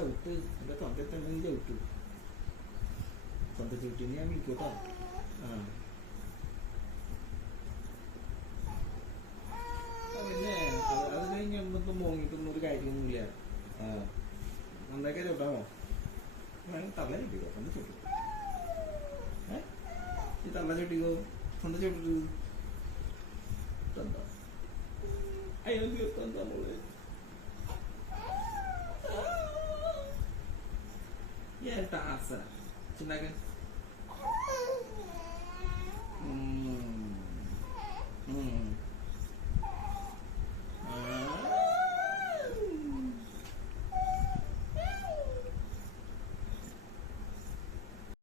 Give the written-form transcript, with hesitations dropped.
ചവിട്ട് എന്റെ തൊണ്ട തന്നെ ചവിട്ടു തൊണ്ട ചവിട്ടിന് ഞാൻ വിളിക്കൂട്ടോ പിന്നെ അത് കഴിഞ്ഞ് നമ്മളിപ്പോ മോങ്ങിട്ടൊന്നും ഒരു കാര്യമൊന്നുമില്ല നന്നായി ചവിട്ടാമോ തള്ള ചവിട്ടിക്കോ തൊണ്ട ചവിട്ടി ഈ തള്ള ചവിട്ടിക്കോ തൊണ്ട ചവിട്ടിട്ട് തൊണ്ട അയ്യോ തൊണ്ട മോള് Yeah, that's it.